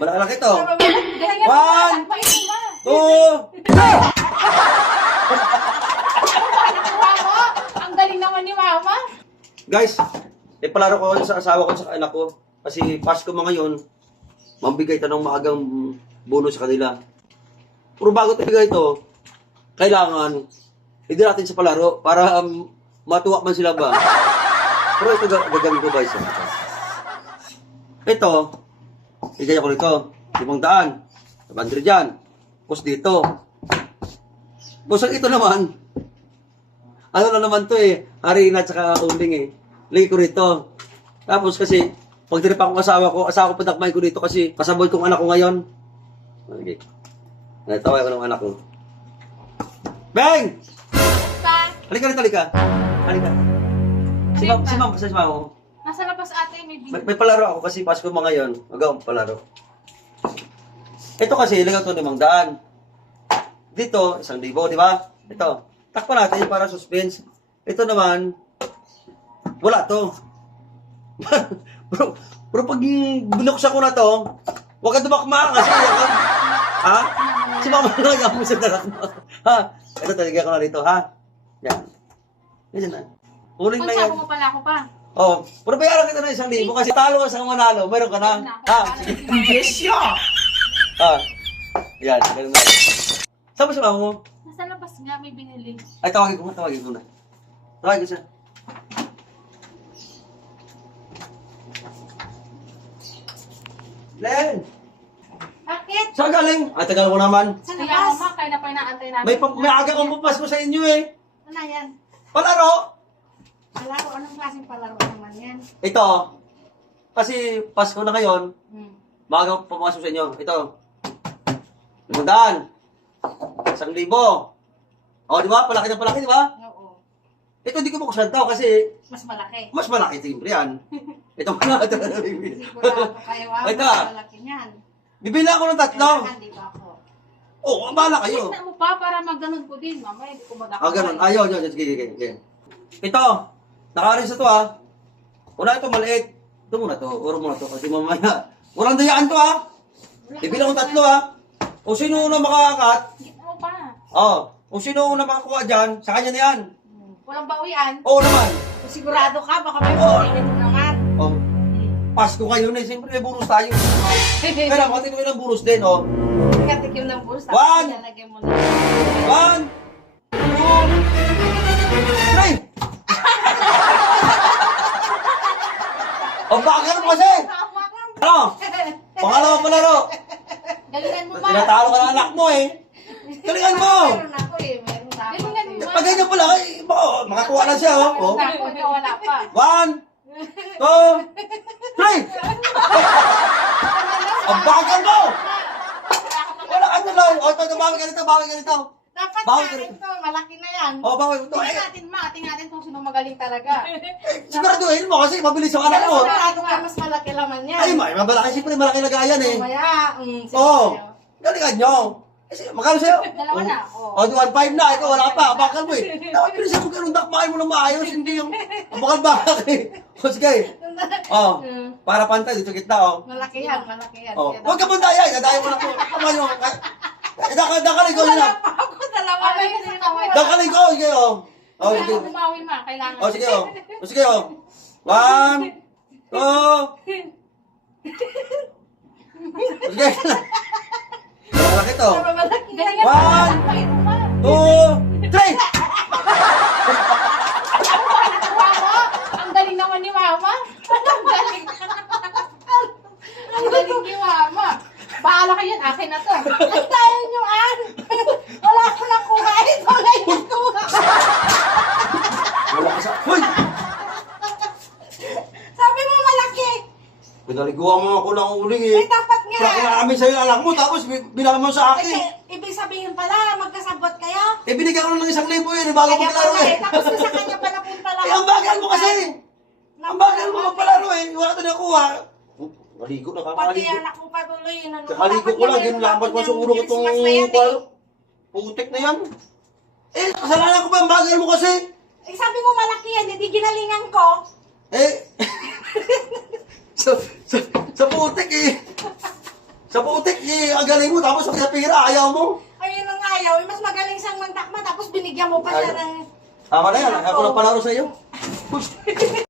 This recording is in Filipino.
Malaki to. 1, 2, Ang galing naman ni Mama. guys, palaro ko sa asawa ko sa anak ko. Kasi Pasko mga ngayon, mambigay ito ng maagang bonus sa kanila. Pero bago ibigay ito, kailangan, hindi natin sa palaro para matuwa man sila ba. Pero ito gagawin ko guys. Ito, igaya ko nito, 500, 500 dyan. Tapos dito. Tapos ito naman, ano na naman to harina at saka uling Lagi ko rito. Tapos kasi, pag tinipa ko asawa ko padakmay ko dito kasi kasabot kong anak ko ngayon. Okay. Natawag ko ng anak ko. Beng! Halika rito, halika. Halika. Si ma'am, kasi si ma'am. Nasa labas ate, may video. May palaro ako kasi Pasko mga ngayon. Mag-aong palaro. Ito kasi, ilagaw ito 500. Dito, 1,000, di ba? Ito. Takpa natin para suspense. Ito naman, wala to. Pero pag binuksan ko na to, huwag ka tumakma kasi ha? Si mama na lang mo sa darat mo. Ha? Ito talaga ko na rito, ha? Yan. Yan na. Uling na yan. Kung mo pala ako pa. Oh, pero bayaran kita ng 1,000 kasi talo ka sa manalo. Mayroon ka na. Ha? Sige. Yes, yeah. Ha? Yan. Ganun na. Saan ba si mama mo? Nasa labas nga, may binili. Ay, tawagin ko na. Tawagin ko siya. Len! Bakit? Saan galing? Ay, tagal mo naman. Sa labas. Kaya kaya na pa inaantay namin. May aga kong papasko sa inyo Ano yan? Palaro! Palaro? Anong klaseng palaro naman yan? Ito. Kasi Pasko na ngayon, Hmm. maaga kong papasko sa inyo. Ito. 500. 1,000. O, di ba? Palaki na palaki, di ba? Oo. Ito, hindi ko makusan to kasi Mas malaki. mas malaki siyempre yan. Ito pala. Sigurado kayo Ito. mas malaki niyan. Bibili ako ng 3. Kailangan, di ba ako? Oo, bahala kayo. Tignan mo pa para magganod ko din. Mamaya, hindi ko madakot. Ganun. Ayaw, yun. Sige. Ito, nakarin sa to Una ito, maliit. Ito muna to, uro muna to. Kasi mamaya, walang dayaan to Ibilang ko 3 O sino una makakakat? Tignan mo pa. O sino una makakuha dyan, sa kanya na yan. Walang bawian. Oo naman. Sigurado ka, baka may Oo. pagkain mo naman. Pasko kayo na siyempre may bonus tayo. Kaya bakit mo ng bonus din, Katikim ng bulsa. One. Ilalagay mo na. 1, 2, 3! Bakit mo kasi? Ano? Pangalawa palaro. Galingan mo ba? Tinatalo ka ng anak mo Galingan mo! Meron ako meron ako. Galingan mo ba? Pag ganyan pala, makakuha na siya, Ako, ikaw wala pa. 1, 2, 3! Ang bagal mo! Wala ka na lang! Bawal ganito! Dapat Bawal sa ka akin to, malaki na yan. Bawal ito! Tingnan natin kung sino magaling talaga. Siguraduhin mo kasi mabilis ang anak mo! Sigurado ka, mas malaki laman yan. Ay, mabalaki siyempre, malaki lagayan Mamaya, sige Oo! sa'yo. Galingan nyo! Kasi, magkano sa'yo? Dalawa na. O, 1.5 na, ikaw wala pa, bakal mo Dapat bilisan mo ganun, dakmain mo ng maayos, hindi yung bakal-bakal O, sige. O, para pantay, dito kita Malaki yan, malaki yan. O, Kaya huwag ka mong daya, daya mo na po. Tama nyo. Dakal ikaw nila. Ako dalawa Abay, na kasi yun. ako. Dakal ikaw, sige o. O, sige. Kailangan bumawi ma. Kailangan. O, sige o. O, sige o. 1, 2. Sige. Malaki to. Galingan mo. 1, 2, 3! Ang galing naman ni Mama. Ang galing. Ang galing ni Mama. Bahala kayo yan. Akin na to. Ang tayo nyo, Wala ko nakuha. Ito na yung kuha. Wala ka sa... Hoy! Sabi mo malaki. Pinaliguan mo ako ng uling Dapat nga. Kaya kinakamit sa'yo yung anak mo, tapos bilangan mo sa akin. Ibig sabihin pala, magkasabot kayo. Binigyan ko ng 1,000 bago Kaya magpalaro pala tapos sa kanya pa napunta lang. ang bagal mo kasi! Ang bagal mo magpalaro Wala ka nakuha. Maligo na Pati kakaligo. anak ko pa tuloy. Kakaligo ko lang, ginulamat mo sa ulo ko itong putik na yan. Kasalanan ko ba ang bagal mo kasi? Sabi mo malaki yan, hindi ginalingan ko. Sa putik Sa putik, ang galing mo, tapos sa pira, ayaw mo. Ayun ang ayaw. Mas magaling siyang magtakma tapos binigyan mo pa siya Ayaw. ng... Tama na yan, ako na panalo sa iyo.